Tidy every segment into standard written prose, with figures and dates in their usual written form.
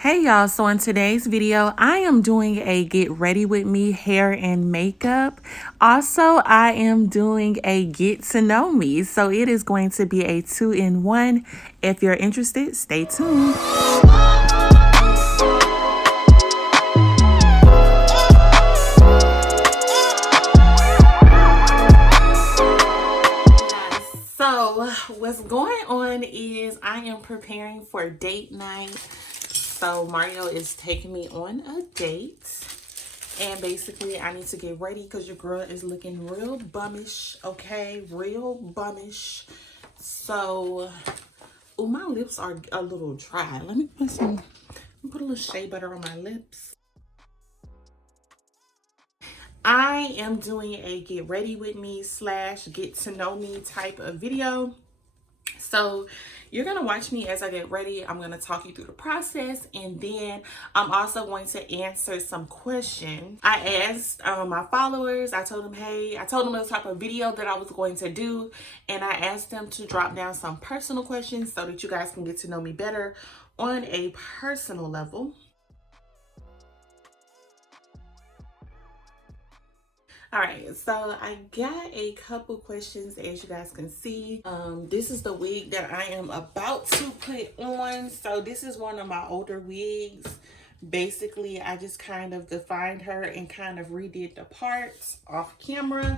Hey y'all, so in today's video, I am doing a get ready with me hair and makeup. Also, I am doing a get to know me. So it is going to be a 2-in-1. If you're interested, stay tuned. So what's going on is I am preparing for date night. So Mario is taking me on a date. And basically I need to get ready because your girl is looking real bummish, okay? Real bummish. So, oh, my lips are a little dry. Let me put a little shea butter on my lips. I am doing a get ready with me / get to know me type of video. So you're going to watch me as I get ready. I'm going to talk you through the process, and then I'm also going to answer some questions. I asked my followers, I told them the type of video that I was going to do, and I asked them to drop down some personal questions so that you guys can get to know me better on a personal level. All right, so I got a couple questions, as you guys can see. This is the wig that I am about to put on. So this is one of my older wigs. Basically, I just kind of defined her and kind of redid the parts off camera.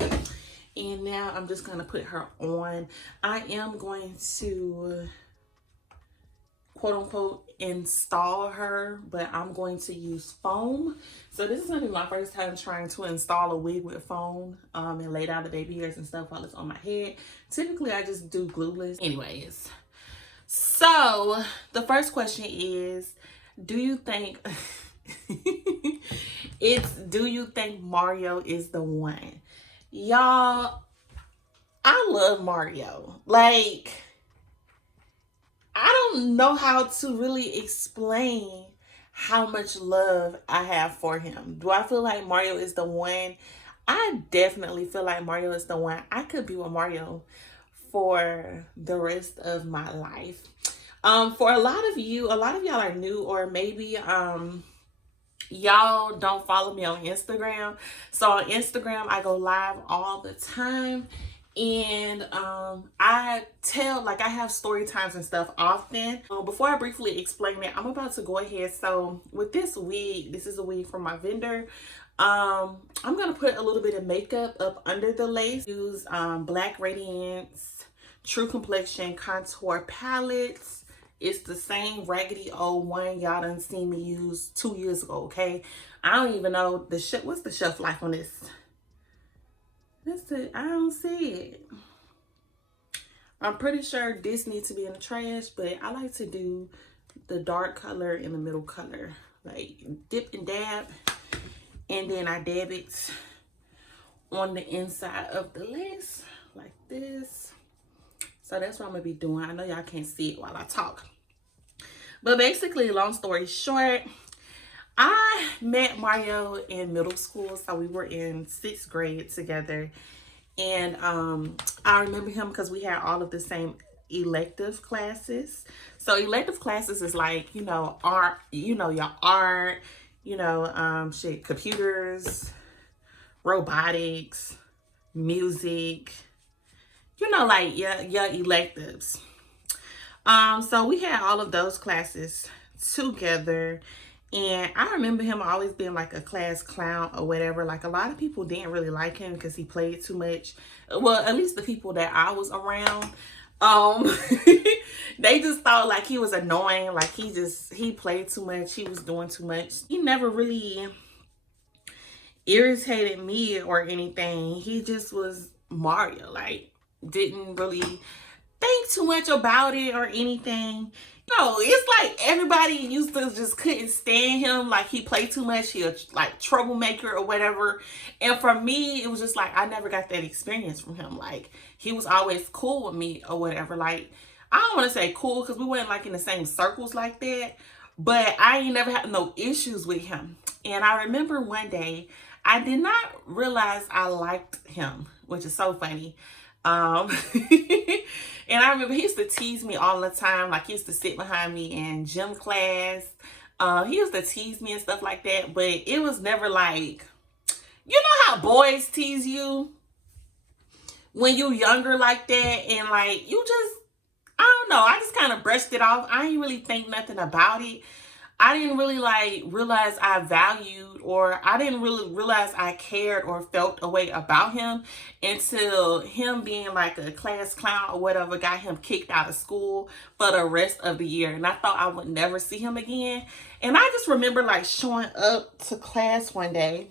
And now I'm just gonna put her on. I am going to quote unquote install her, but I'm going to use foam. So this is gonna be my first time trying to install a wig with foam and lay down the baby hairs and stuff while it's on my head. Typically I just do glueless. Anyways, so the first question is, do you think do you think Mario is the one? Y'all, I love Mario. Like, I don't know how to really explain how much love I have for him. Do I feel like Mario is the one? I definitely feel like Mario is the one. I could be with Mario for the rest of my life. For a lot of y'all are new, or maybe y'all don't follow me on Instagram. So on Instagram, I go live all the time. And I have story times and stuff often. Before I briefly explain it, I'm about to go ahead. So with this wig, this is a wig from my vendor. I'm gonna put a little bit of makeup up under the lace. Use Black Radiance True Complexion Contour Palettes. It's the same raggedy old one y'all done seen me use 2 years ago, okay? I don't even know what's the shelf life on this? I don't see it. I'm pretty sure this needs to be in the trash, but I like to do the dark color and the middle color. Like dip and dab, and then I dab it on the inside of the lace like this. So that's what I'm gonna be doing. I know y'all can't see it while I talk. But basically, long story short, I met Mario in middle school. So we were in 6th grade together. And I remember him because we had all of the same elective classes. So elective classes is like, art, your art, computers, robotics, music, like your electives. So we had all of those classes together. And I remember him always being like a class clown or whatever. Like, a lot of people didn't really like him because he played too much. Well, at least the people that I was around. They just thought like he was annoying. Like he played too much. He was doing too much. He never really irritated me or anything. He just was Mario. Like, didn't really think too much about it or anything. No, it's like everybody used to just couldn't stand him. Like, he played too much. He was like troublemaker or whatever. And for me, it was just like I never got that experience from him. Like, he was always cool with me or whatever. Like, I don't want to say cool because we weren't like in the same circles like that. But I ain't never had no issues with him. And I remember one day, I did not realize I liked him, which is so funny. And I remember he used to tease me all the time. Like, he used to sit behind me in gym class. He used to tease me and stuff like that, but it was never like, you know how boys tease you when you younger like that, and like you just, I don't know, I just kind of brushed it off. I didn't really think nothing about it. I didn't really like realize I valued, or I didn't really realize I cared or felt a way about him until him being like a class clown or whatever got him kicked out of school for the rest of the year. And I thought I would never see him again. And I just remember like showing up to class one day.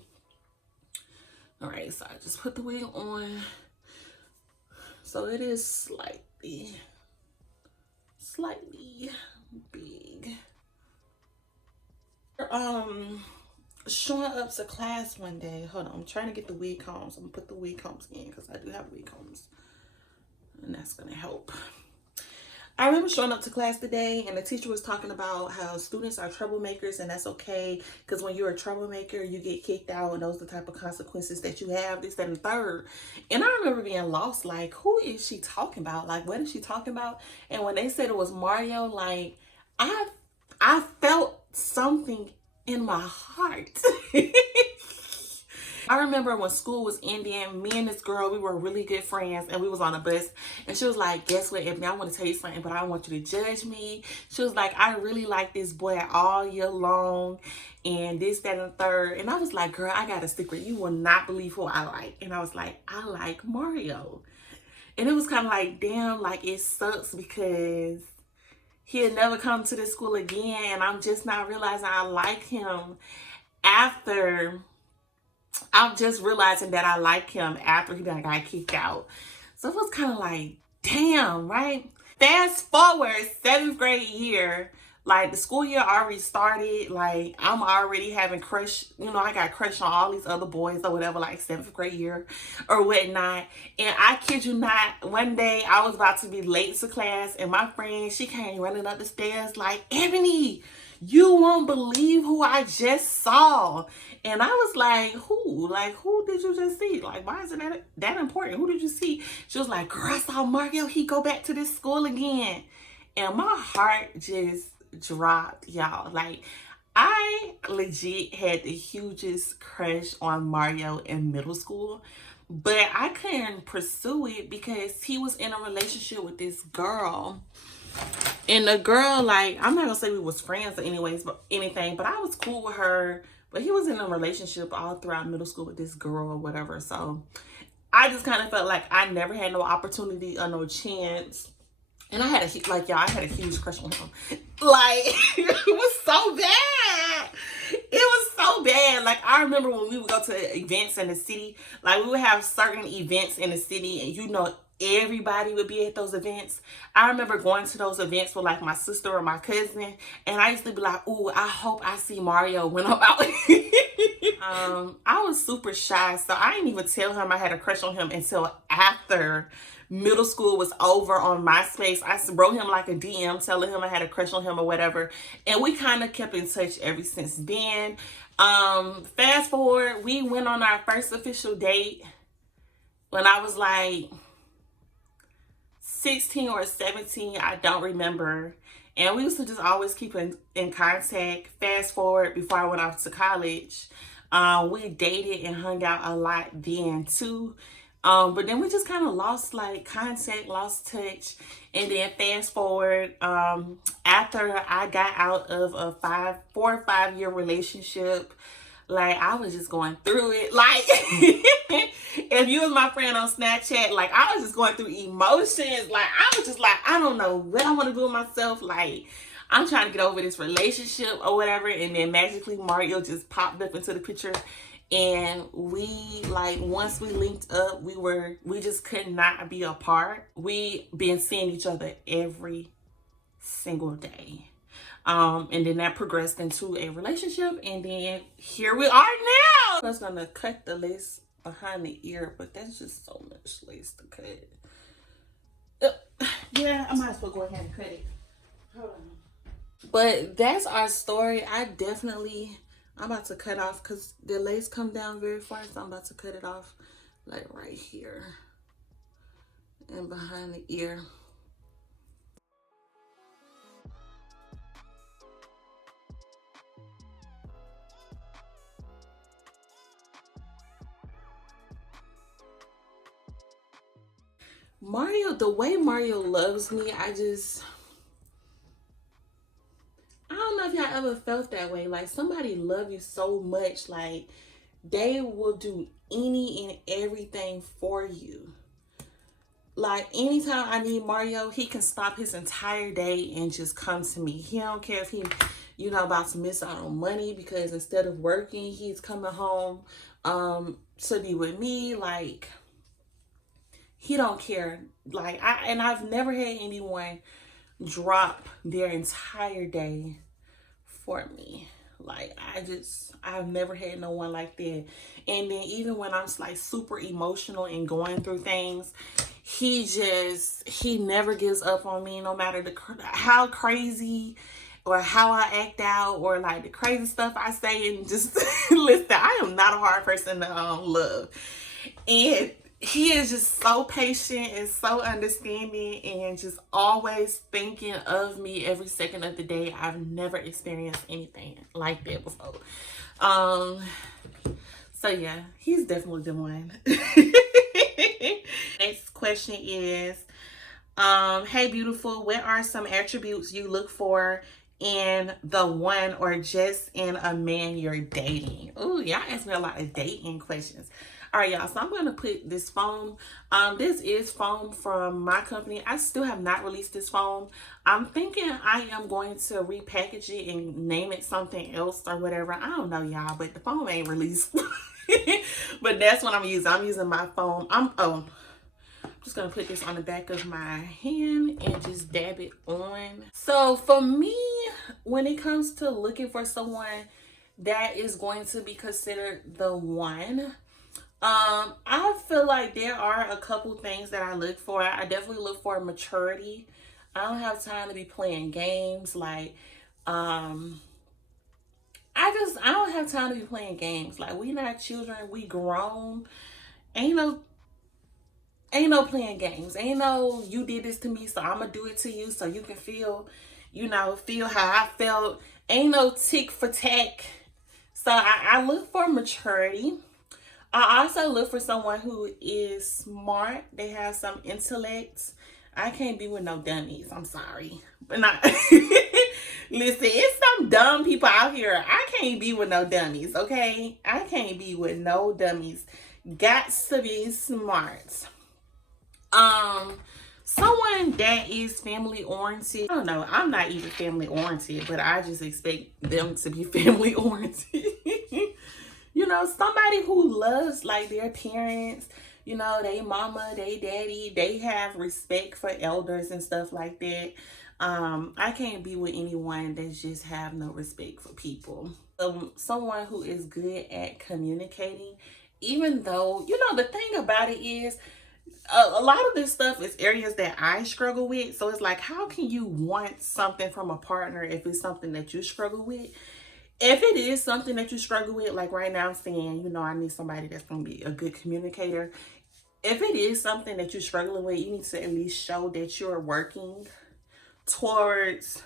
All right, so I just put the wig on. So it is slightly big. Showing up to class one day. Hold on, I'm trying to get the wig combs. I'm gonna put the wig combs in because I do have wig combs, and that's gonna help. I remember showing up to class today, and the teacher was talking about how students are troublemakers, and that's okay, because when you're a troublemaker, you get kicked out, and those are the type of consequences that you have, this, that, and the third. And I remember being lost, like, who is she talking about? Like, what is she talking about? And when they said it was Mario, like, I felt something in my heart. I remember when school was ending, me and this girl, we were really good friends, and we was on a bus, and she was like, guess what, Ebony, I want to tell you something, but I don't want you to judge me. She was like, I really like this boy all year long, and this, that, and the third. And I was like, girl, I got a secret. You will not believe who I like. And I was like, I like Mario. And it was kind of like, damn, like it sucks because he'll never come to this school again, and I'm just not realizing I like him after, I'm just realizing that I like him after he done got kicked out. So it was kind of like, damn, right? Fast forward 7th grade year, like the school year already started. Like I'm already having crush, you know, I got crush on all these other boys or whatever, like 7th grade year or whatnot. And I kid you not, one day I was about to be late to class, and my friend, she came running up the stairs like, Ebony, you won't believe who I just saw. And I was like, who? Like, who did you just see? Like, why is it that important? Who did you see? She was like, girl, I saw Mario. He go back to this school again. And my heart just dropped, y'all. Like, I legit had the hugest crush on Mario in middle school, but I couldn't pursue it because he was in a relationship with this girl. And the girl, like, I'm not gonna say we was friends or anything, but I was cool with her. But he was in a relationship all throughout middle school with this girl or whatever. So I just kind of felt like I never had no opportunity or no chance. And I had I had a huge crush on him. Like, it was so bad. It was so bad. Like, I remember when we would go to events in the city, like, we would have certain events in the city, and you know, everybody would be at those events. I remember going to those events with like my sister or my cousin, and I used to be like, ooh, I hope I see Mario when I'm out. I was super shy, so I didn't even tell him I had a crush on him until after middle school was over on MySpace. I wrote him like a DM telling him I had a crush on him or whatever, and we kind of kept in touch ever since then. Fast forward, we went on our first official date when I was like 16 or 17, I don't remember. And we used to just always keep in contact. Fast forward, before I went off to college, we dated and hung out a lot then too. But then we just kind of lost like contact, lost touch. And then fast forward, after I got out of a 4 or 5 year relationship, like I was just going through it. Like if you was my friend on Snapchat, like I was just going through emotions. Like I was just like, I don't know what I want to do with myself. Like I'm trying to get over this relationship or whatever. And then magically Mario just popped up into the picture. And we, like, once we linked up, we just could not be apart. We been seeing each other every single day. And then that progressed into a relationship, and then here we are now. I was gonna cut the lace behind the ear, but that's just so much lace to cut. Yeah, I might as well go ahead and cut it. Hold on. But that's our story. I'm about to cut off because the lace come down very far, so I'm about to cut it off like right here and behind the ear. Mario, the way Mario loves me, I don't know if y'all ever felt that way. Like somebody love you so much, like they will do any and everything for you. Like anytime I need Mario, he can stop his entire day and just come to me. He don't care if he, about to miss out on money because instead of working, he's coming home to be with me. Like he don't care. Like I've never had anyone drop their entire day for me. Like I've never had no one like that. And then even when I'm like super emotional and going through things, he never gives up on me, no matter how crazy or how I act out or like the crazy stuff I say. And just listen, I am not a hard person to love. And he is just so patient and so understanding and just always thinking of me every second of the day. I've never experienced anything like that before. So yeah, he's definitely the one. Next question is, hey beautiful, what are some attributes you look for in the one or just in a man you're dating? Oh, y'all asked me a lot of dating questions. All right, y'all, so I'm going to put this foam. This is foam from my company. I still have not released this foam. I'm thinking I am going to repackage it and name it something else or whatever. I don't know, y'all, but the foam ain't released. But that's what I'm using. I'm using my foam. I'm just going to put this on the back of my hand and just dab it on. So for me, when it comes to looking for someone that is going to be considered the one, I feel like there are a couple things that I look for. I definitely look for maturity. I don't have time to be playing games. Like, I don't have time to be playing games. Like, we not children, we grown. Ain't no playing games. Ain't no you did this to me, so I'm gonna do it to you so you can feel how I felt. Ain't no tick for tack. So I look for maturity. I also look for someone who is smart. They have some intellect. I can't be with no dummies. I'm sorry. But not listen, it's some dumb people out here. I can't be with no dummies, okay? I can't be with no dummies. Got to be smart. Someone that is family oriented. I don't know. I'm not even family oriented, but I just expect them to be family oriented. Somebody who loves like their parents, they mama, they daddy, they have respect for elders and stuff like that. I can't be with anyone that just have no respect for people. Someone who is good at communicating, even though, the thing about it is, a lot of this stuff is areas that I struggle with. So it's like, how can you want something from a partner if it's something that you struggle with? If it is something that you struggle with, like right now I'm saying, I need somebody that's going to be a good communicator. If it is something that you're struggling with, you need to at least show that you're working towards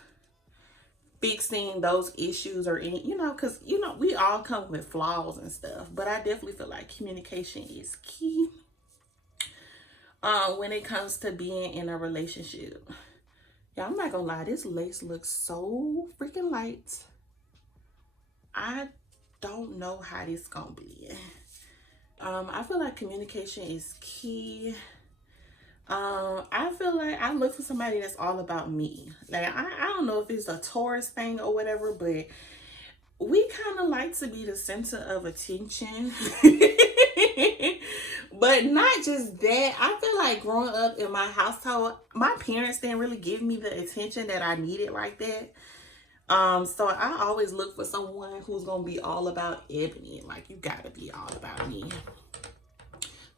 fixing those issues or any, because, we all come with flaws and stuff. But I definitely feel like communication is key when it comes to being in a relationship. Yeah, I'm not going to lie. This lace looks so freaking light. I don't know how this gonna be. I feel like communication is key. I feel like I look for somebody that's all about me. Like I don't know if it's a Taurus thing or whatever, but we kind of like to be the center of attention. But not just that. I feel like growing up in my household, my parents didn't really give me the attention that I needed like that. So I always look for someone who's gonna be all about Ebony. Like, you gotta be all about me.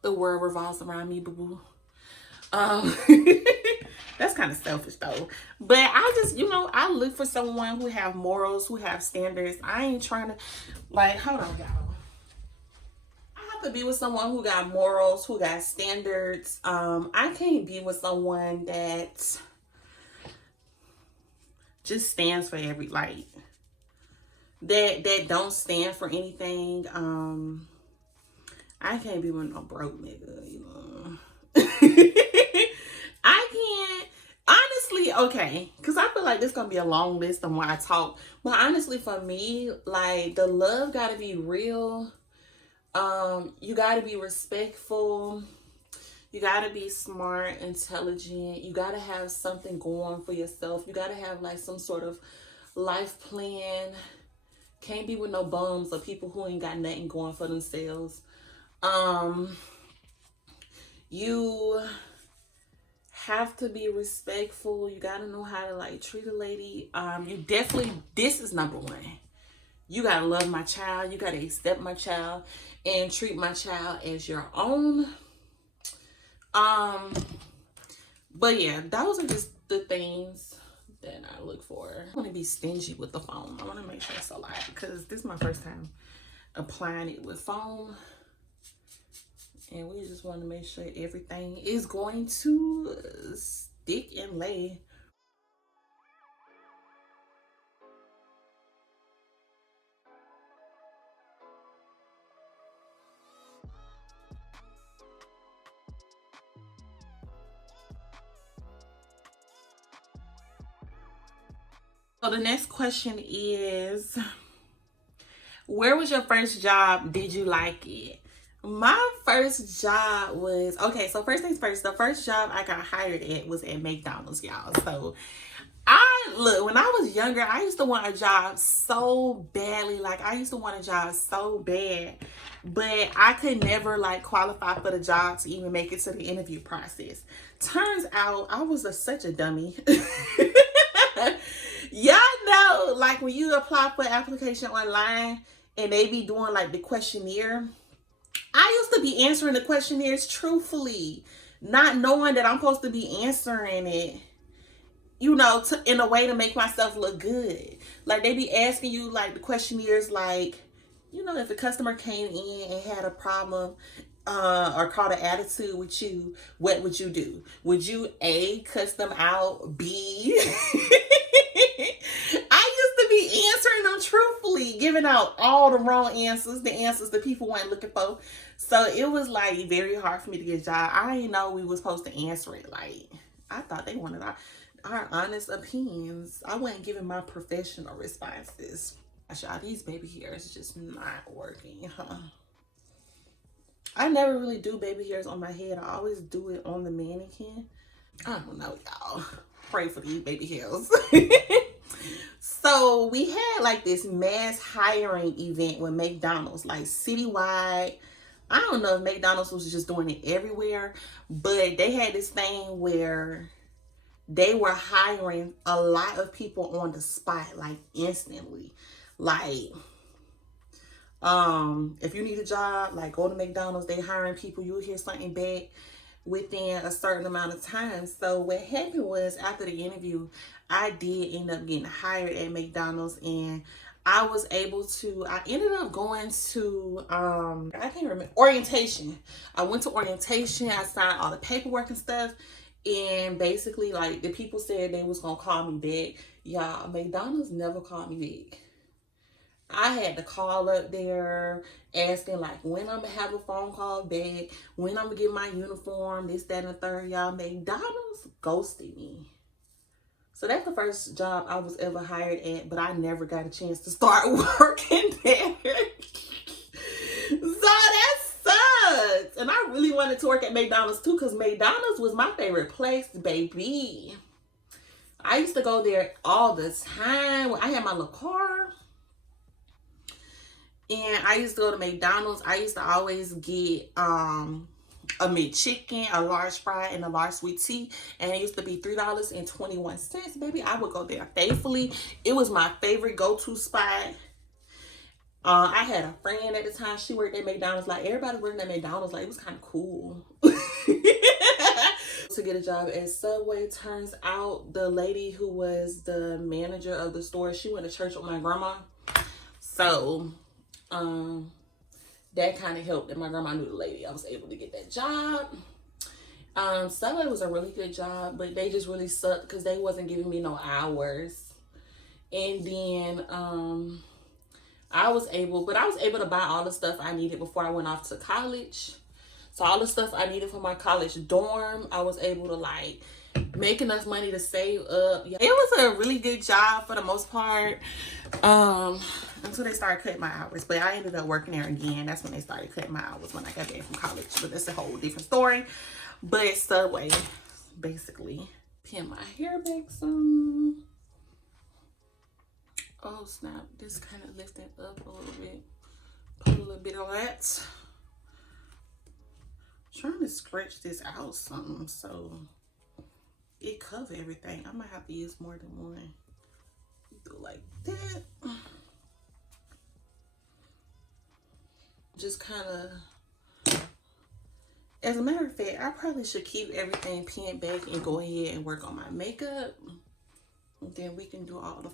The world revolves around me, boo-boo. That's kind of selfish though. But I just, I look for someone who have morals, who have standards. I ain't trying to, like, hold on, y'all. I have to be with someone who got morals, who got standards. I can't be with someone that just stands for that don't stand for anything. I can't be with no broke nigga, okay, because I feel like this gonna be a long list on why I talk. But honestly, for me, like, the love gotta be real. You gotta be respectful. You gotta be smart, intelligent. You gotta have something going for yourself. You gotta have like some sort of life plan. Can't be with no bums or people who ain't got nothing going for themselves. You have to be respectful. You gotta know how to like treat a lady. You definitely, this is number one. You gotta love my child. You gotta accept my child and treat my child as your own. But yeah, those are just the things that I look for. I want to be stingy with the foam. I want to make sure it's a lot because this is my first time applying it with foam. And we just want to make sure everything is going to stick and lay. So the next question is, where was your first job? Did you like it? My first job was, okay, so first things first, the first job I got hired at was at McDonald's, y'all. So look, when I was younger, I used to want a job so badly. Like, I used to want a job so bad, but I could never like qualify for the job to even make it to the interview process. Turns out I was such a dummy. Y'all know, like, when you apply for an application online and they be doing like the questionnaire, I used to be answering the questionnaires truthfully, not knowing that I'm supposed to be answering it, you know, in a way to make myself look good. Like, they be asking you like the questionnaires, like, you know, if a customer came in and had a problem or caught an attitude with you, what would you do? Would you A, cuss them out, B, I used to be answering them truthfully, giving out all the wrong answers, the answers that people weren't looking for. So it was like very hard for me to get a job. I didn't know we were supposed to answer it. Like, I thought they wanted our honest opinions. I wasn't giving my professional responses. Y'all, these baby hairs just not working, huh? I never really do baby hairs on my head. I always do it on the mannequin. I don't know, y'all. Pray for these baby hairs. So we had like this mass hiring event with McDonald's, like citywide. I don't know if McDonald's was just doing it everywhere, but they had this thing where they were hiring a lot of people on the spot, like instantly. Like, if you need a job, like, go to McDonald's, they hiring people, you'll hear something back within a certain amount of time. So what happened was, after the interview, I did end up getting hired at McDonald's, and I was able to, I ended up going to, I can't remember, orientation. I went to orientation, I signed all the paperwork and stuff, and basically, like, the people said they was gonna call me back. Y'all, McDonald's never called me back. I had to call up there asking like when I'm gonna have a phone call back, when I'm gonna get my uniform, this, that, and the third. Y'all, McDonald's ghosted me. So that's the first job I was ever hired at, but I never got a chance to start working there. So that sucks. And I really wanted to work at McDonald's too, because McDonald's was my favorite place, baby. I used to go there all the time. I had my little car. And I used to go to McDonald's. I used to always get a McChicken, a large fry, and a large sweet tea. And it used to be $3.21, baby. I would go there faithfully. It was my favorite go-to spot. I had a friend at the time. She worked at McDonald's. Like, everybody working at McDonald's, like, it was kind of cool. To get a job at Subway, turns out the lady who was the manager of the store, she went to church with my grandma. So that kind of helped that my grandma knew the lady. I was able to get that job. Subway was a really good job, but they just really sucked because they wasn't giving me no hours. And then I was able to buy all the stuff I needed before I went off to college. So all the stuff I needed for my college dorm, I was able to like make enough money to save up. Yeah, it was a really good job for the most part, until they started cutting my hours. But I ended up working there again. That's when they started cutting my hours, when I got back from college. But that's a whole different story. But Subway, basically. Pin my hair back some. Oh snap, this kind of lifting up a little bit. Put a little bit of that. Trying to stretch this out some so it cover everything. I might have to use more than one. Do like that. Just kind of, as a matter of fact, I probably should keep everything pinned back and go ahead and work on my makeup. And then we can do all the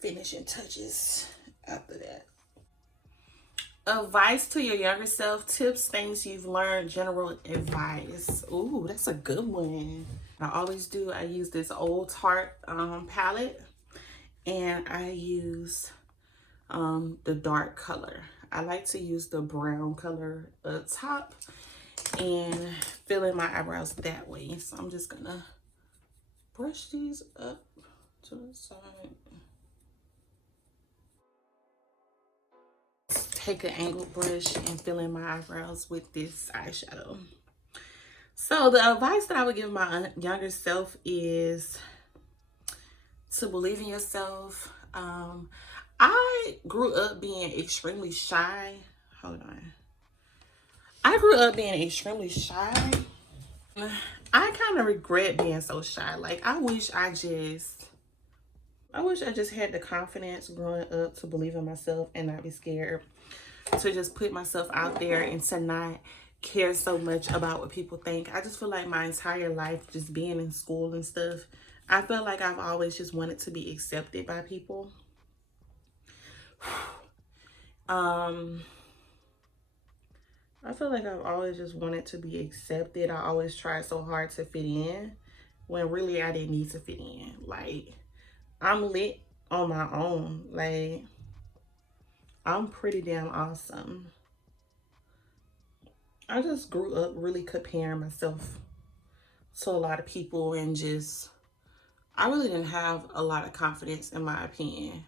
finishing touches after that. Advice to your younger self, tips, things you've learned, general advice. Ooh, that's a good one. I always do. I use this old Tarte palette, and I use the dark color. I like to use the brown color up top and fill in my eyebrows that way. So I'm just gonna brush these up to the side. Take an angled brush and fill in my eyebrows with this eyeshadow. So the advice that I would give my younger self is to believe in yourself. I grew up being extremely shy. Hold on. I grew up being extremely shy. I kind of regret being so shy. Like, I wish I just had the confidence growing up to believe in myself and not be scared, to just put myself out there and to not care so much about what people think. I just feel like my entire life, just being in school and stuff, I feel like I've always just wanted to be accepted by people. I feel like I've always just wanted to be accepted. I always tried so hard to fit in when really I didn't need to fit in. Like, I'm lit on my own. Like, I'm pretty damn awesome. I just grew up really comparing myself to a lot of people, and just, I really didn't have a lot of confidence, in my opinion,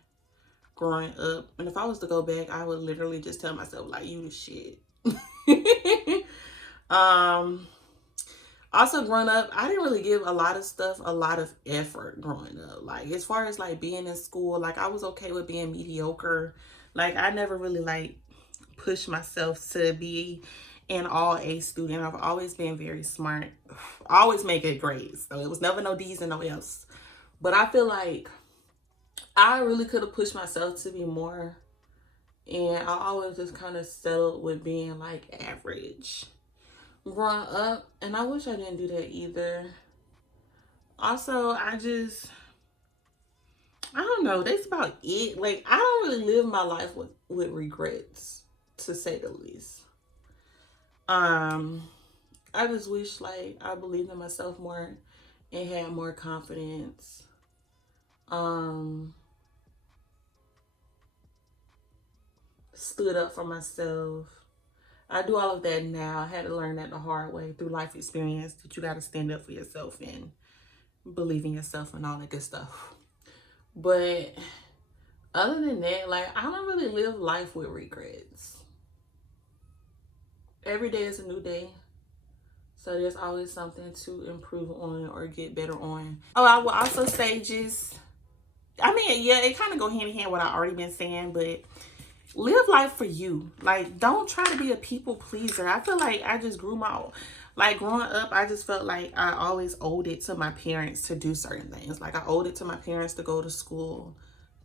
growing up. And if I was to go back, I would literally just tell myself, like, you the shit. Also, growing up, I didn't really give a lot of stuff a lot of effort growing up. Like, as far as like being in school, like, I was okay with being mediocre. Like, I never really like pushed myself to be an all A student. I've always been very smart. I always make good grades. So it was never no D's and no F's. But I feel like I really could have pushed myself to be more. And I always just kind of settled with being like average growing up. And I wish I didn't do that either. Also, I don't know. That's about it. Like, I don't really live my life with regrets, to say the least. I just wish, like, I believed in myself more and had more confidence. Stood up for myself. I do all of that now. I had to learn that the hard way through life experience, that you got to stand up for yourself and believe in yourself and all that good stuff. But other than that, like, I don't really live life with regrets. Every day is a new day. So there's always something to improve on or get better on. Oh, I will also say just, I mean, yeah, it kind of go hand in hand with what I already been saying, but live life for you. Like, don't try to be a people pleaser. I feel like I just grew my own. Like, growing up, I just felt like I always owed it to my parents to do certain things. Like, I owed it to my parents to go to school,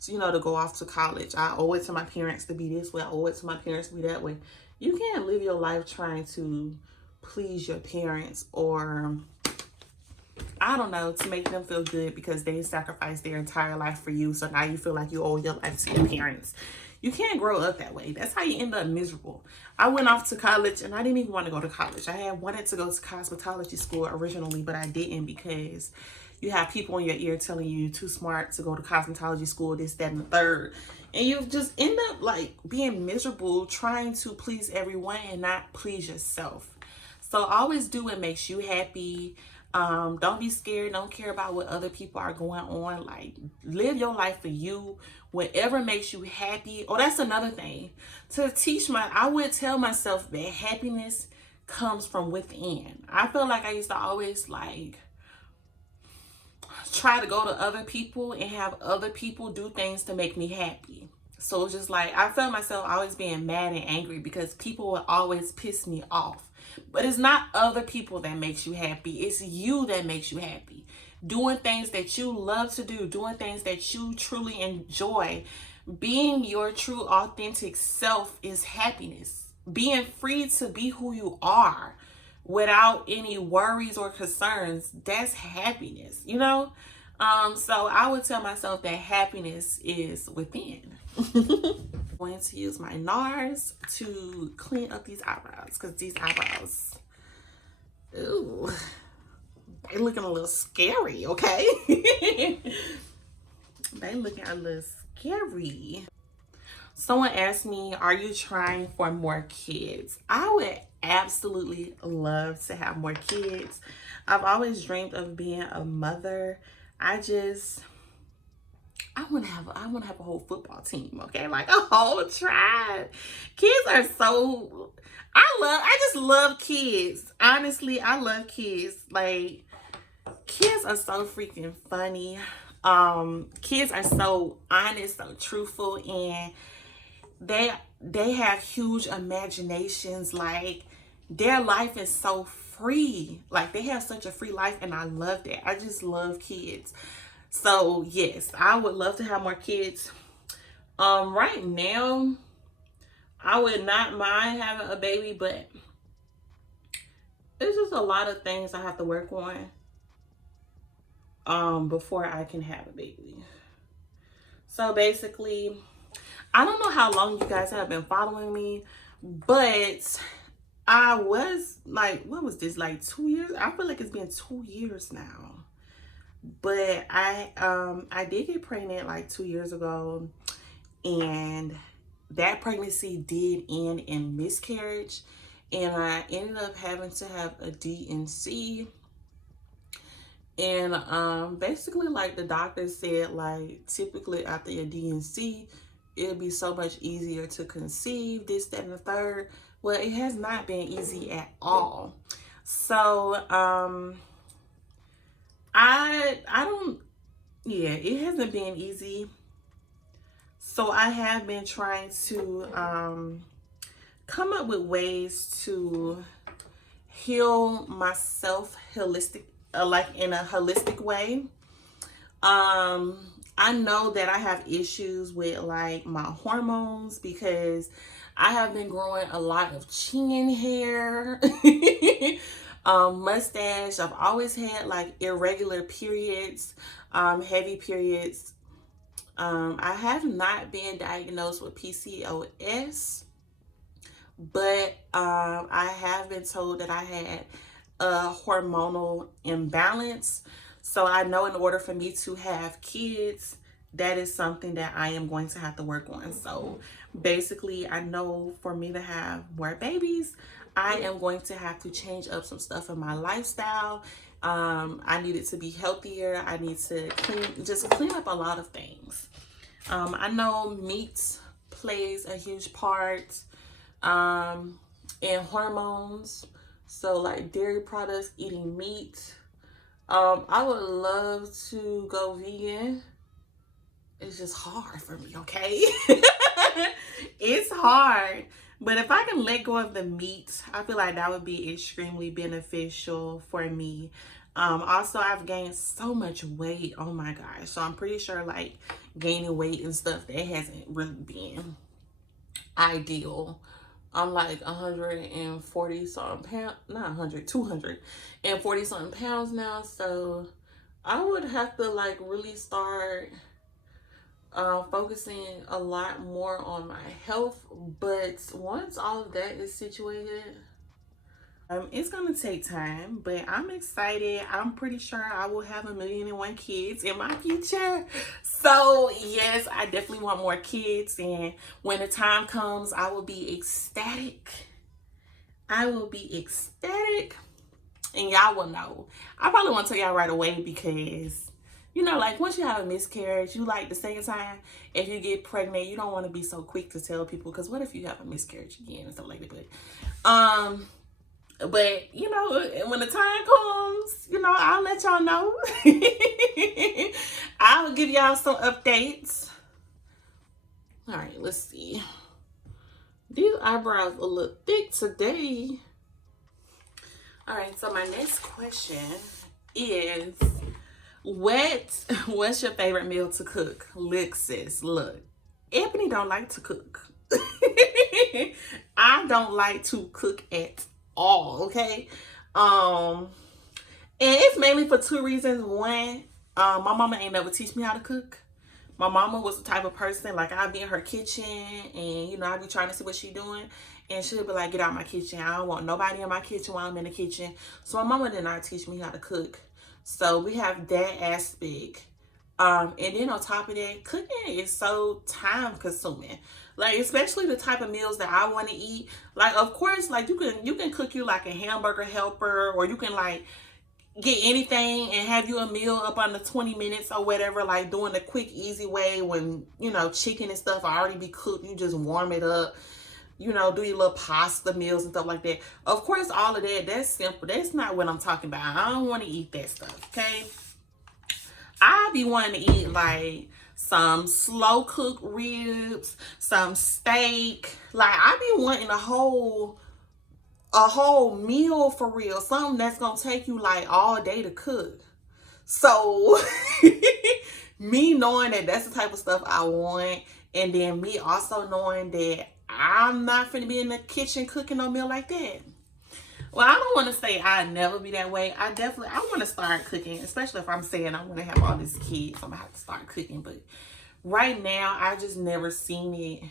to, you know, to go off to college. I owe it to my parents to be this way. I owe it to my parents to be that way. You can't live your life trying to please your parents, or, I don't know, to make them feel good because they sacrificed their entire life for you. So now you feel like you owe your life to your parents. You can't grow up that way. That's how you end up miserable. I went off to college and I didn't even want to go to college. I had wanted to go to cosmetology school originally, but I didn't because you have people in your ear telling you you're too smart to go to cosmetology school, this, that, and the third. And you just end up like being miserable trying to please everyone and not please yourself. So always do what makes you happy. Don't be scared. Don't care about what other people are going on. Like, live your life for you. Whatever makes you happy. Oh, that's another thing. I would tell myself that happiness comes from within. I feel like I used to always like try to go to other people and have other people do things to make me happy. So it's just like I felt myself always being mad and angry because people would always piss me off. But it's not other people that makes you happy. It's you that makes you happy. Doing things that you love to do, doing things that you truly enjoy. Being your true authentic self is happiness. Being free to be who you are without any worries or concerns, that's happiness, you know? So I would tell myself that happiness is within. I'm going to use my NARS to clean up these eyebrows because these eyebrows, ooh, they looking a little scary, okay? They looking a little scary. Someone asked me, are you trying for more kids? I would absolutely love to have more kids. I've always dreamed of being a mother. I want to have a whole football team, okay? Like a whole tribe. Kids are so, I just love kids. Honestly, I love kids. Like, kids are so freaking funny. Kids are so honest, so truthful, and they have huge imaginations. Like, their life is so free. Like, they have such a free life, and I love that. I just love kids. So yes, I would love to have more kids. Right now, I would not mind having a baby, but it's just a lot of things I have to work on before I can have a baby. So basically, I don't know how long you guys have been following me, but I was like, what was this, like 2 years? I feel like it's been 2 years now. But I did get pregnant like 2 years ago, and that pregnancy did end in miscarriage, and I ended up having to have a D&C. And basically, like, the doctor said, like, typically after your D&C, it'll be so much easier to conceive, this, that, and the third. Well, it has not been easy at all. So it hasn't been easy. So I have been trying to come up with ways to heal myself like in a holistic way. I know that I have issues with like my hormones because I have been growing a lot of chin hair, mustache. I've always had like irregular periods, heavy periods. I have not been diagnosed with PCOS, but I have been told that I had a hormonal imbalance. So I know in order for me to have kids, that is something that I am going to have to work on. So basically, I know for me to have more babies, I am going to have to change up some stuff in my lifestyle. I need it to be healthier. I need to clean up a lot of things. I know meat plays a huge part in hormones. So like dairy products, eating meat. I would love to go vegan. It's just hard for me, okay? It's hard. But if I can let go of the meat, I feel like that would be extremely beneficial for me. Also, I've gained so much weight. Oh my gosh. So I'm pretty sure like gaining weight and stuff, that hasn't really been ideal. I'm like 140 something pounds, not 100, 240 something pounds now. So I would have to like really start focusing a lot more on my health. But once all of that is situated, it's gonna take time, but I'm excited. I'm pretty sure I will have 1,000,001 kids in my future. So yes, I definitely want more kids, and when the time comes, I will be ecstatic. I will be ecstatic. And y'all will know. I probably won't tell y'all right away because, you know, like once you have a miscarriage, you like the same time, if you get pregnant, you don't want to be so quick to tell people, because what if you have a miscarriage again and stuff like that. But you know, when the time comes, you know, I'll let y'all know. I'll give y'all some updates. All right, let's see. These eyebrows a little thick today. All right, so my next question is, what's your favorite meal to cook? Look, sis, look. Ebony don't like to cook. I don't like to cook at all, okay? And it's mainly for two reasons. One, my mama ain't never teach me how to cook. My mama was the type of person, like, I'd be in her kitchen and, you know, I'd be trying to see what she doing. And she'll be like, get out of my kitchen. I don't want nobody in my kitchen while I'm in the kitchen. So my mama did not teach me how to cook. So we have that aspect. And then on top of that, cooking is so time consuming. Like, especially the type of meals that I want to eat. Like, of course, like, you can cook you like a hamburger helper, or you can like get anything and have you a meal up under 20 minutes or whatever, like doing the quick, easy way when, you know, chicken and stuff already be cooked. You just warm it up, you know, do your little pasta meals and stuff like that. Of course, all of that, that's simple. That's not what I'm talking about. I don't want to eat that stuff, okay? I be wanting to eat like some slow cooked ribs, some steak. Like, I be wanting a whole meal for real, something that's gonna take you like all day to cook. So me knowing that that's the type of stuff I want, and then me also knowing that I'm not finna be in the kitchen cooking no meal like that. Well, I don't want to say I'd never be that way. I want to start cooking, especially if I'm saying I want to have all these kids. I'm gonna have to start cooking, but right now I just never seen it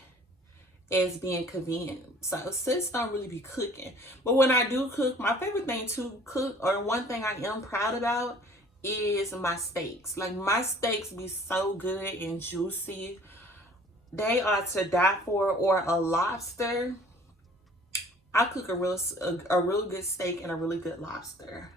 as being convenient. So sis don't really be cooking. But when I do cook, my favorite thing to cook, or one thing I am proud about, is my steaks. Like, my steaks be so good and juicy. They are to die for. Or a lobster. I cook a real good steak and a really good lobster.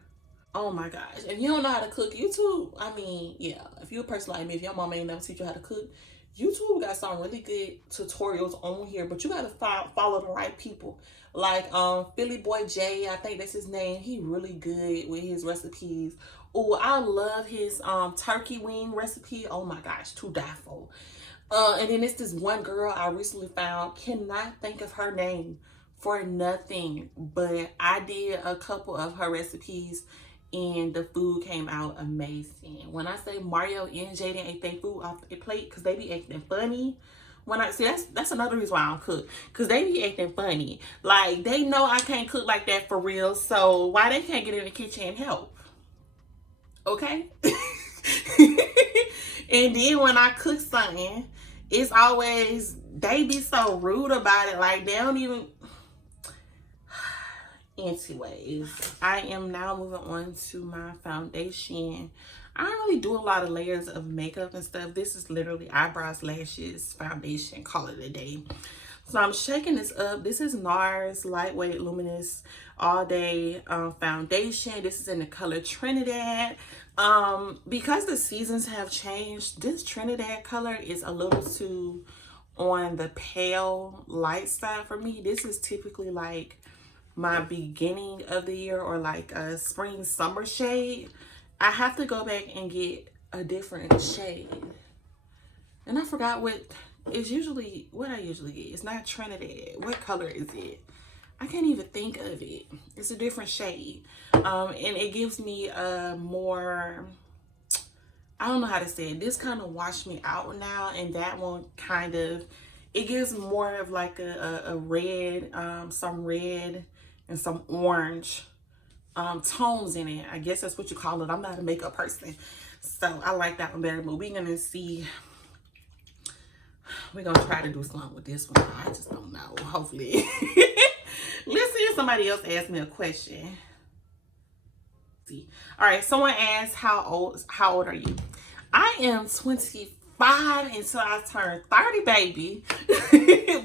Oh my gosh. If you don't know how to cook, YouTube, I mean, yeah. If you're a person like me, if your mama ain't never teach you how to cook, YouTube got some really good tutorials on here, but you gotta follow the right people. Like Philly Boy J, I think that's his name. He really good with his recipes. Oh, I love his turkey wing recipe. Oh my gosh, to die for. And then it's this one girl I recently found. Cannot think of her name for nothing, but I did a couple of her recipes and the food came out amazing. When I say Mario and Jaden ate their food off their plate, because they be acting funny. When I see, that's another reason why I don't cook, because they be acting funny. Like, they know I can't cook like that for real, so why they can't get in the kitchen and help? Okay? And then when I cook something, it's always, they be so rude about it. Like, they don't even. Anyways, I am now moving on to my foundation. I don't really do a lot of layers of makeup and stuff. This is literally eyebrows, lashes, foundation, call it a day. So I'm shaking this up. This is NARS Lightweight Luminous All Day Foundation. This is in the color Trinidad. Because the seasons have changed, this Trinidad color is a little too on the pale light side for me. This is typically like my beginning of the year, or like a spring summer shade. I have to go back and get a different shade, and I forgot what is usually what I usually get. It's not Trinidad. What color is it? I can't even think of it. It's a different shade, and it gives me a more, I don't know how to say it. This kind of washed me out now, and that one kind of, it gives more of like a red, some red and some orange tones in it. I guess that's what you call it. I'm not a makeup person, so I like that one better. But we're gonna see. We're gonna try to do something with this one. I just don't know. Hopefully. Let's see if somebody else asks me a question. See. All right, someone asked how old are you? I am 25 until I turn 30, baby.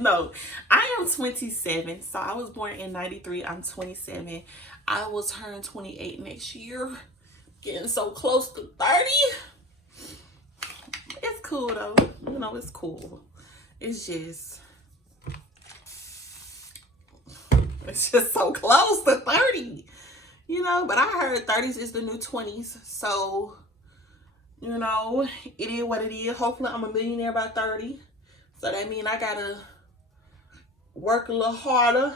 No, I am 27. So I was born in 93. I'm 27. I will turn 28 next year. Getting so close to 30. It's cool though. You know, it's cool. It's just so close to 30. You know, but I heard 30s is the new 20s. So, you know, it is what it is. Hopefully I'm a millionaire by 30. So that means I gotta work a little harder.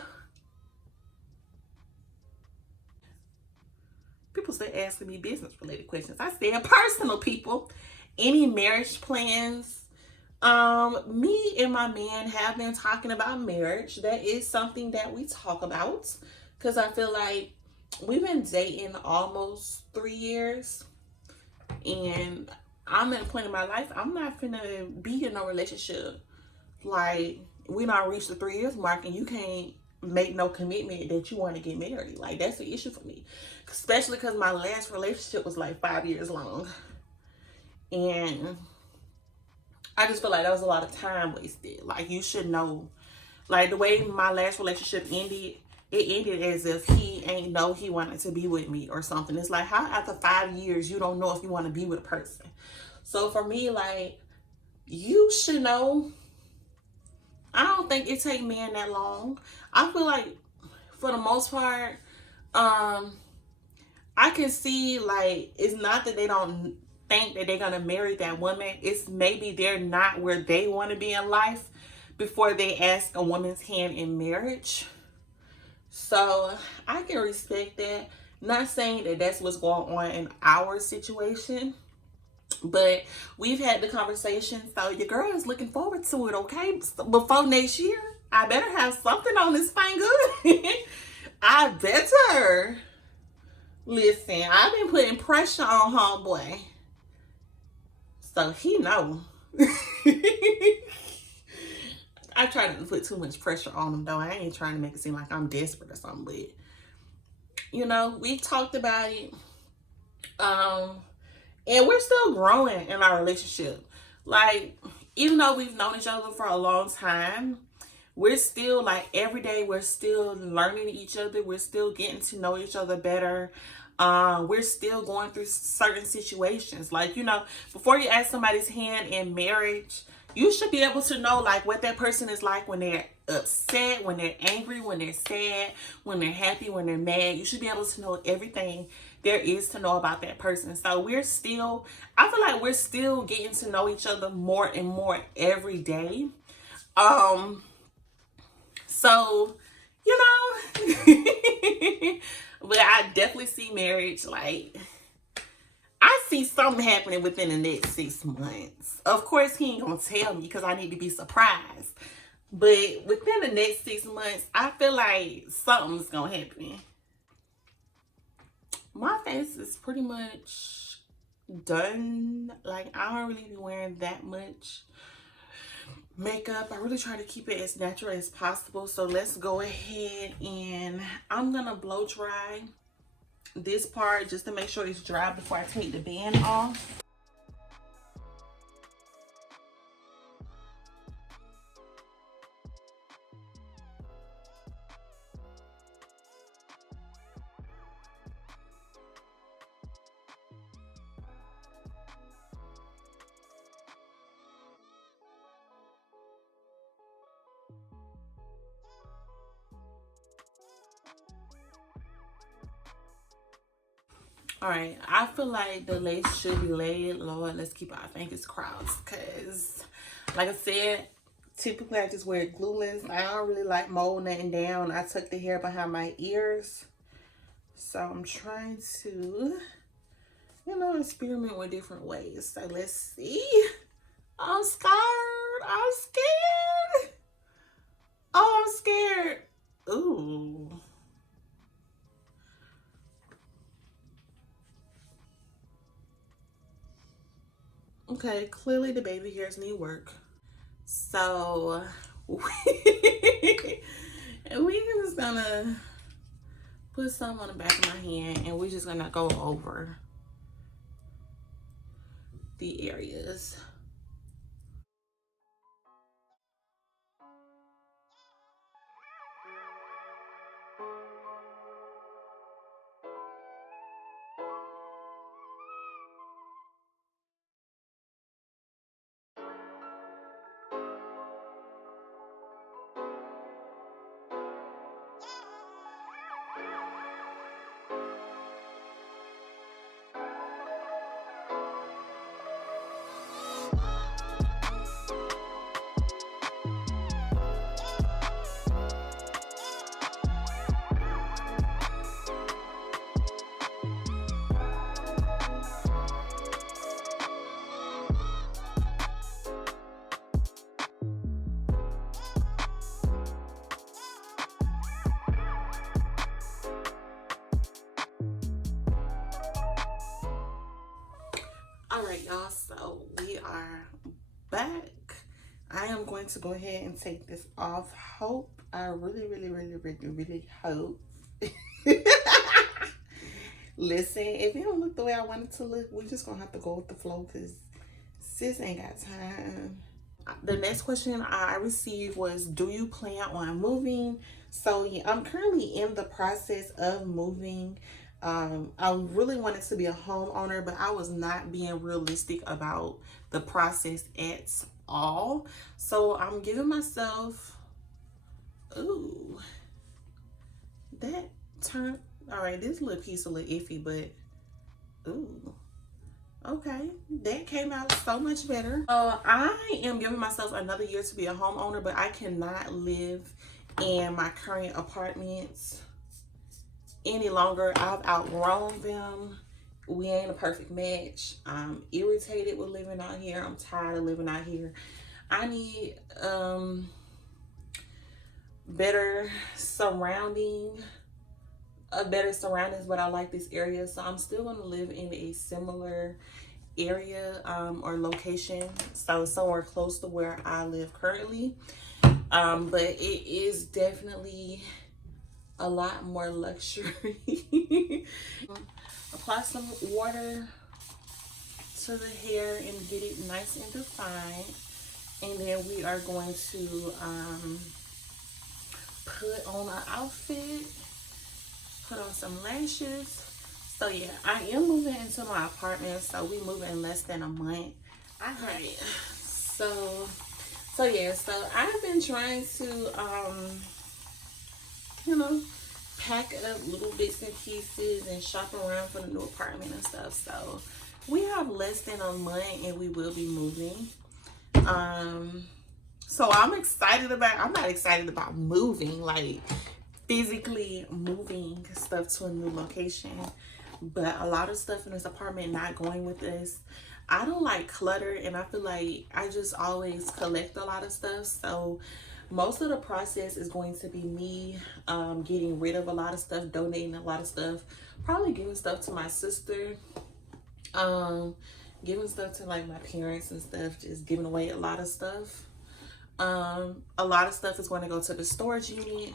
People start asking me business related questions. I said personal, people. Any marriage plans? Me and my man have been talking about marriage. That is something that we talk about because I feel like we've been dating almost 3 years, and I'm at a point in my life I'm not finna be in a relationship like we not reached the 3 years mark and you can't make no commitment that you want to get married. Like, that's the issue for me, especially because my last relationship was like 5 years long, and I just feel like that was a lot of time wasted. Like, you should know. Like, the way my last relationship ended, it ended as if he ain't know he wanted to be with me or something. It's like, how after 5 years you don't know if you want to be with a person? So for me, like, you should know. I don't think it take men that long. I feel like for the most part, I can see, like, it's not that they don't think that they're gonna marry that woman. It's maybe they're not where they want to be in life before they ask a woman's hand in marriage. So I can respect that. Not saying that that's what's going on in our situation, but we've had the conversation. So your girl is looking forward to it. Okay, so before next year, I better have something on this finger. I better. Listen, I've been putting pressure on homeboy, so he know. I try not to put too much pressure on him, though. I ain't trying to make it seem like I'm desperate or something, but you know, we talked about it, and we're still growing in our relationship. Like, even though we've known each other for a long time, we're still, like, every day we're still learning each other. We're still getting to know each other better. We're still going through certain situations. Like, you know, before you ask somebody's hand in marriage, you should be able to know, like, what that person is like when they're upset, when they're angry, when they're sad, when they're happy, when they're mad. You should be able to know everything there is to know about that person. So we're still, I feel like we're still getting to know each other more and more every day. So, you know, but I definitely see marriage, like, I see something happening within the next 6 months. Of course, he ain't gonna tell me because I need to be surprised. But within the next 6 months, I feel like something's gonna happen. My face is pretty much done. Like, I don't really be wearing that much makeup. I really try to keep it as natural as possible. So let's go ahead and I'm gonna blow dry this part just to make sure it's dry before I take the band off. All right, I feel like the lace should be laid. Lord, let's keep our fingers crossed, because like I said, typically I just wear it glueless. I don't really like molding nothing down. I tuck the hair behind my ears, so I'm trying to, you know, experiment with different ways. So let's see. I'm scared. I'm scared. Oh, I'm scared. Ooh. Okay, clearly the baby hairs need work. So we're just gonna put some on the back of my hand and we're just gonna go over the areas. going to go ahead and take this off. I really hope. Listen, if it don't look the way I want it to look, we're just gonna have to go with the flow because sis ain't got time. The next question I received was, do you plan on moving? So yeah, I'm currently in the process of moving. I really wanted to be a homeowner, but I was not being realistic about the process at all. So I'm giving myself, ooh, that turned, all right, this little piece a little iffy, but ooh, okay, that came out so much better. I am giving myself another year to be a homeowner, but I cannot live in my current apartments any longer. I've outgrown them. We ain't a perfect match. I'm irritated with living out here. I'm tired of living out here. I need better surroundings, but I like this area, so I'm still going to live in a similar area or location, so somewhere close to where I live currently, but it is definitely a lot more luxury. Apply some water to the hair and get it nice and defined, and then we are going to put on our outfit, put on some lashes. So yeah, I am moving into my apartment, so we move in less than a month. All right, so yeah, so I've been trying to you know, pack up little bits and pieces and shop around for the new apartment and stuff. So we have less than a month and we will be moving. So I'm not excited about moving, like physically moving stuff to a new location, but a lot of stuff in this apartment not going with us. I don't like clutter, and I feel like I just always collect a lot of stuff. So most of the process is going to be me getting rid of a lot of stuff, donating a lot of stuff, probably giving stuff to my sister, giving stuff to like my parents and stuff, just giving away a lot of stuff. A lot of stuff is going to go to the storage unit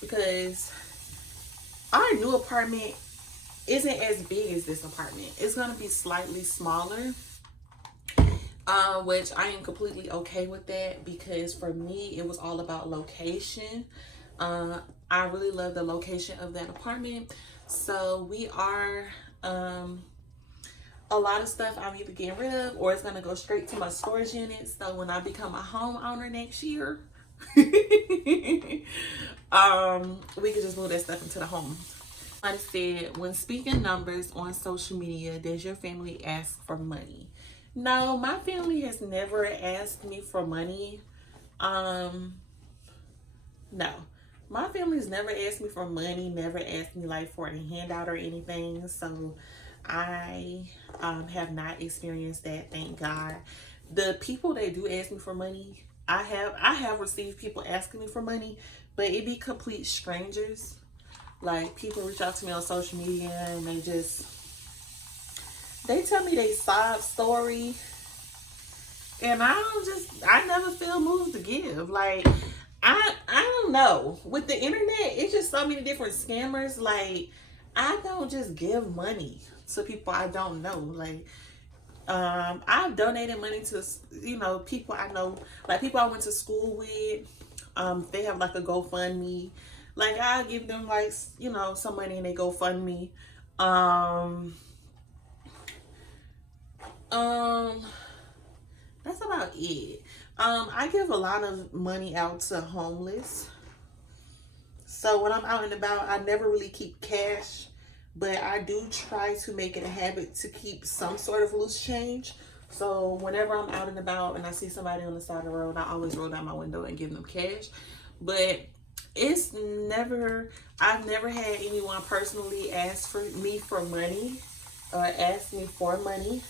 because our new apartment isn't as big as this apartment. It's going to be slightly smaller, which I am completely okay with that, because for me it was all about location. I really love the location of that apartment, so we are a lot of stuff I'm either getting rid of or it's going to go straight to my storage unit. So when I become a homeowner next year, we can just move that stuff into the home. I said, when speaking numbers on social media, does your family ask for money? No, my family has never asked me for money. No, my family's never asked me for money, never asked me like for a handout or anything. So I have not experienced that, thank God. The people that do ask me for money, I have received people asking me for money, but it be complete strangers. Like, people reach out to me on social media and they tell me they sob story, and I never feel moved to give. Like, I don't know, with the internet it's just so many different scammers. Like, I don't just give money to people I don't know. Like, I've donated money to, people I know, like people I went to school with. They have like a GoFundMe. Like, I give them like, some money and they GoFundMe. That's about it. I give a lot of money out to homeless. So when I'm out and about, I never really keep cash, but I do try to make it a habit to keep some sort of loose change. So whenever I'm out and about and I see somebody on the side of the road, I always roll down my window and give them cash. But I've never had anyone personally ask for me for money or ask me for money.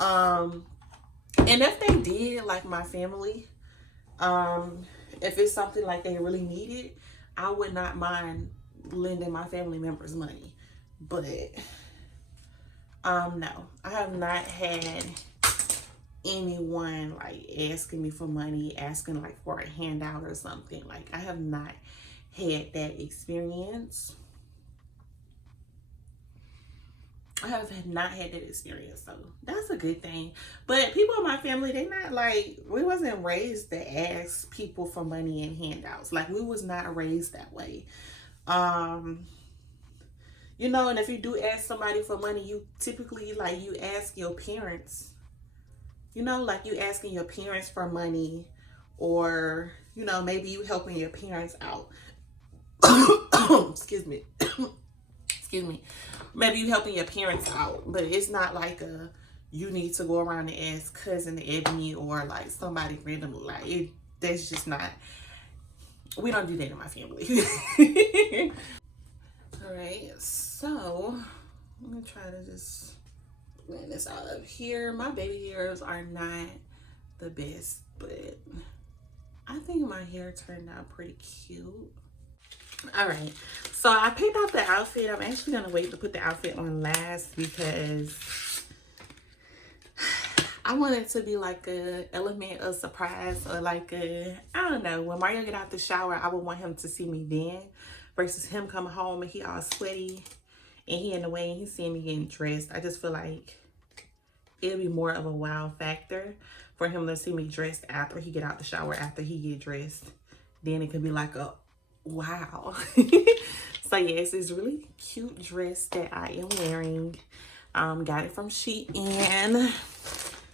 And if they did, like my family, if it's something like they really needed, I would not mind lending my family members money. But no, I have not had anyone like asking me for money, asking like for a handout or something. Like, I have not had that experience. I have not had that experience, so that's a good thing. But people in my family, they not like, we wasn't raised to ask people for money and handouts. Like, we was not raised that way. You know, and if you do ask somebody for money, you typically, like, you ask your parents. You know, like, you asking your parents for money, or, you know, maybe you helping your parents out. Excuse me. Excuse me. Maybe you helping your parents out, but it's not like a, you need to go around and ask cousin Ebony or like somebody random. Like, it, that's just not, we don't do that in my family. All right, so I'm gonna try to just blend this out of here. My baby hairs are not the best, but I think my hair turned out pretty cute. All right, so I picked out the outfit. I'm actually gonna wait to put the outfit on last because I want it to be like a element of surprise, or like a, I don't know, when Mario get out the shower, I would want him to see me then versus him coming home and he all sweaty and he in the way and he's seeing me getting dressed. I just feel like it'll be more of a wow factor for him to see me dressed after he get out the shower, after he get dressed. Then it could be like a wow. So yes, it's really cute dress that I am wearing. Got it from Shein.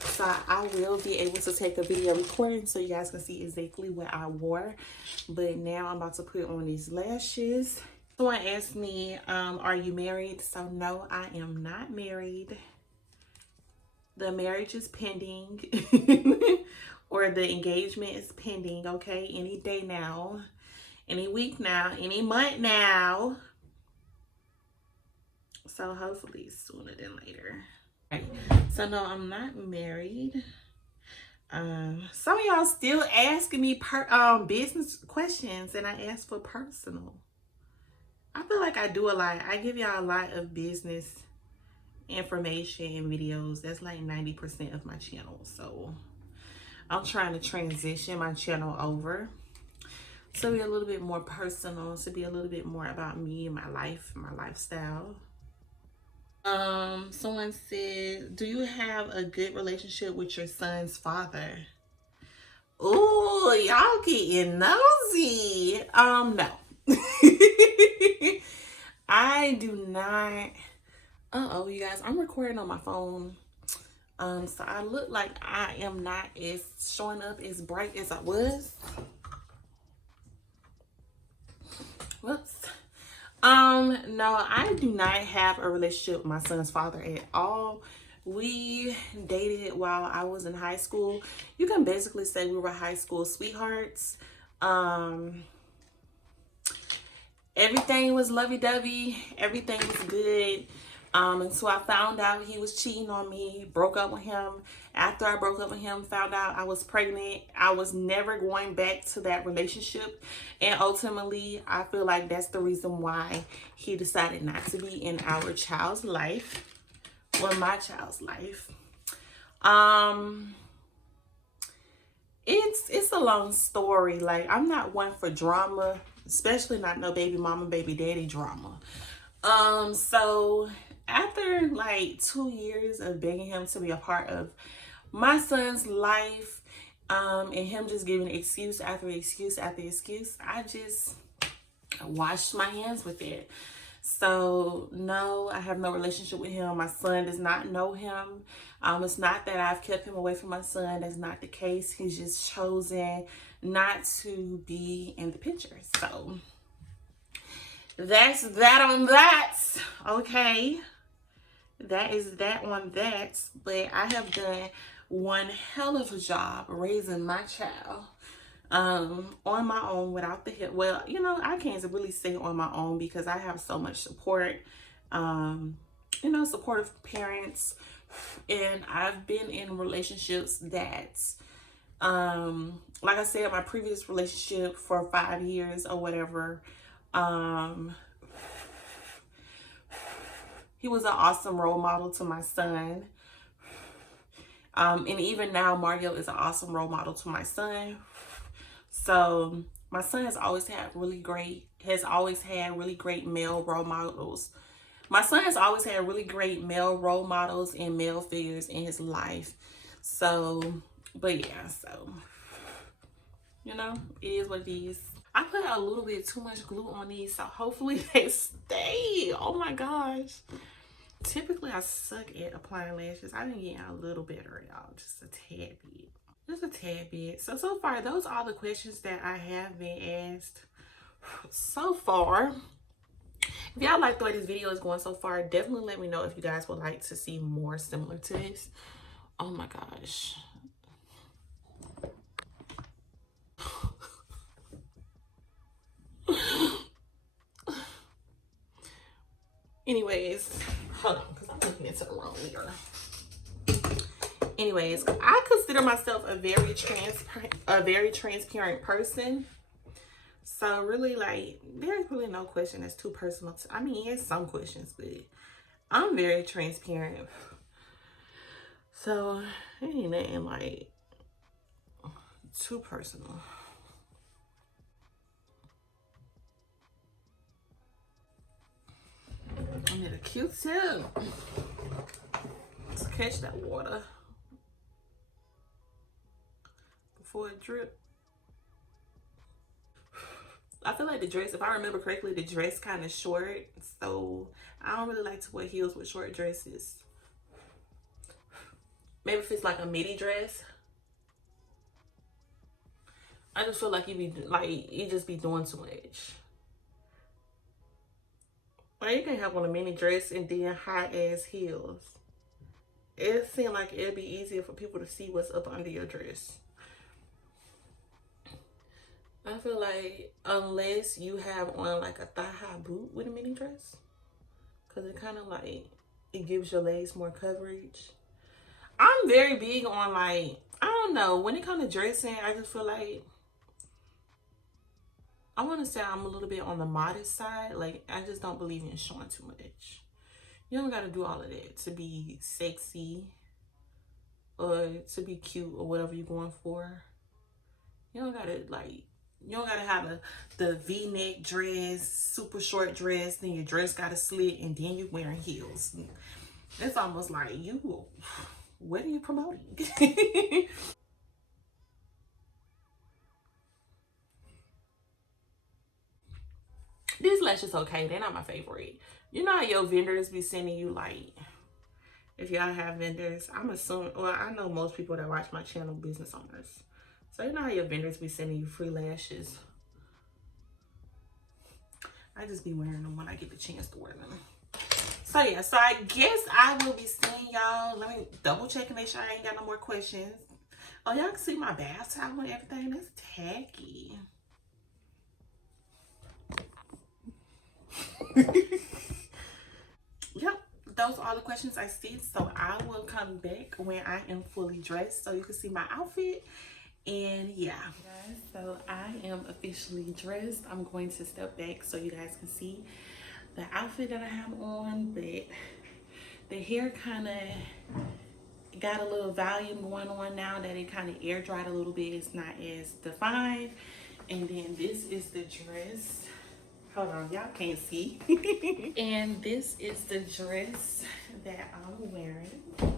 So I will be able to take a video recording so you guys can see exactly what I wore. But now I'm about to put on these lashes. Someone asked me, are you married? So no, I am not married. The marriage is pending. Or the engagement is pending, okay? Any day now. Any week now. Any month now. So hopefully sooner than later. Right. So no, I'm not married. Some of y'all still asking me business questions, and I ask for personal. I feel like I do a lot. I give y'all a lot of business information and videos. That's like 90% of my channel. So I'm trying to transition my channel over to be a little bit more personal, to be a little bit more about me and my life, my lifestyle. Someone said, do you have a good relationship with your son's father? Ooh, y'all getting nosy. No. I do not. Uh-oh, you guys, I'm recording on my phone. So I look like I am not as showing up as bright as I was. Whoops. No, I do not have a relationship with my son's father at all. We dated while I was in high school. You can basically say we were high school sweethearts. Everything was lovey-dovey. Everything was good. Until I found out he was cheating on me, broke up with him. After I broke up with him, found out I was pregnant. I was never going back to that relationship. And ultimately, I feel like that's the reason why he decided not to be in our child's life, or my child's life. It's a long story. Like, I'm not one for drama, especially not no baby mama, baby daddy drama. So after like 2 years of begging him to be a part of my son's life, and him just giving excuse after excuse after excuse, I just washed my hands with it. So no, I have no relationship with him. My son does not know him. It's not that I've kept him away from my son. That's not the case. He's just chosen not to be in the picture. So that's that on that. Okay. That is that on that. But I have done one hell of a job raising my child on my own without the help. Well, you know, I can't really say on my own because I have so much support. You know, supportive parents. And I've been in relationships that like I said, my previous relationship for 5 years or whatever, he was an awesome role model to my son. And even now, Mario is an awesome role model to my son. So my son has always had really great male role models. My son has always had really great male role models and male figures in his life. So, but yeah, so, you know, it is what it is. I put a little bit too much glue on these, so hopefully they stay. Oh my gosh. Typically, I suck at applying lashes. I've been getting a little better, y'all. Just a tad bit. Just a tad bit. So far, those are all the questions that I have been asked so far. If y'all like the way this video is going so far, definitely let me know if you guys would like to see more similar to this. Oh my gosh. Anyways, hold on, because I'm looking into the wrong mirror. Anyways, I consider myself a very transparent person. So really, like, there's really no question that's too personal. I mean, there's some questions, but I'm very transparent. So it ain't nothing like too personal. I need a Q-tip to catch that water before it drips. I feel like the dress, if I remember correctly, the dress kind of short. So I don't really like to wear heels with short dresses. Maybe if it's like a midi dress. I just feel like you just be doing too much. Like, you can have on a mini dress and then high ass heels. It seems like it'd be easier for people to see what's up under your dress. I feel like unless you have on like a thigh-high boot with a mini dress, because it kind of like, it gives your legs more coverage. I'm very big on, like, I don't know, when it comes to dressing, I just feel like, I want to say I'm a little bit on the modest side. Like, I just don't believe in showing too much. You don't got to do all of that to be sexy or to be cute or whatever you're going for. You don't got to, like, you don't got to have the V-neck dress, super short dress, then your dress got a slit, and then you're wearing heels. It's almost like, what are you promoting? These lashes okay, they're not my favorite. You know how your vendors be sending you, like, if y'all have vendors, I'm assuming, well, I know most people that watch my channel business owners. So you know how your vendors be sending you free lashes. I just be wearing them when I get the chance to wear them. So yeah, so I guess I will be seeing y'all. Let me double check and make sure I ain't got no more questions. Oh, y'all can see my bath towel and everything. That's tacky. Yep, those are all the questions I see. So I will come back when I am fully dressed so you can see my outfit. And yeah, guys, so I am officially dressed. I'm going to step back so you guys can see the outfit that I have on, but the hair kind of got a little volume going on now that it kind of air dried a little bit. It's not as defined. And then this is the dress. Hold on, y'all can't see. And this is the dress that I'm wearing.